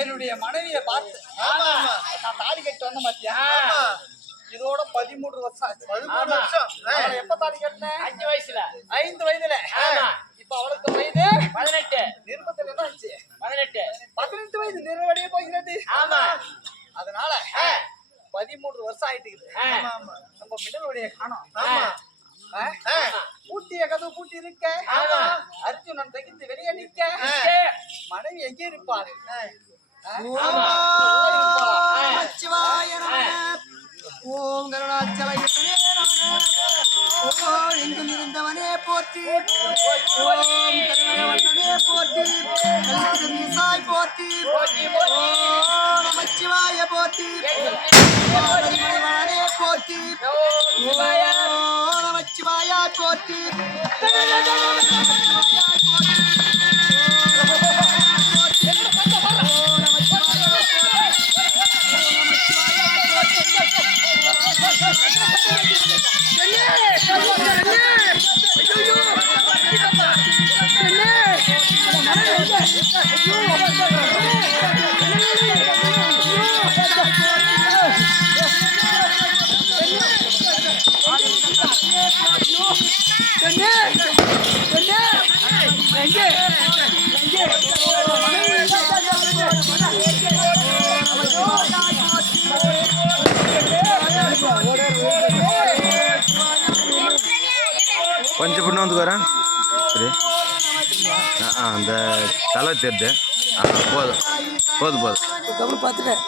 என்னுடைய மனைவியை பார்த்து நான் தாலி கட்டி வந்த மாத்தியா இதோட 13 வருஷம் ஆச்சு. 13 வருஷம் எப்ப தாலி கட்டினேன்? 5 வயசுல. இப்ப அவளுக்கு வயது 18. நிர்பந்தம் என்ன ஆச்சு? 18 வயது நிறைவடைய போகிறது. அதனால 13 வருஷம் ஆயிட்டு நம்ம மின்னலுடைய காணோம். பூட்டிய கதவு பூட்டி இருக்க அர்ஜுனன் தகித்து வெளியே நிற்க மனைவி எங்கே இருப்பாரு? ஓம் கருணாச்சலயத்திலே எங்கும் இருந்தவனே போற்றி, ஓம் கருணாவண்ணனே போற்றி, கலிசாய் போற்றி, ஓம் நமச்சிவாய போற்றி, மணிமணிவனே போற்றி, ஓம் நமச்சிவாய போற்றி. கொஞ்சம் பொண்ணு வந்து வரேன் சரி. அந்த தலை தெரியுது. போதும் போதும் போதும் பார்த்துட்டேன்.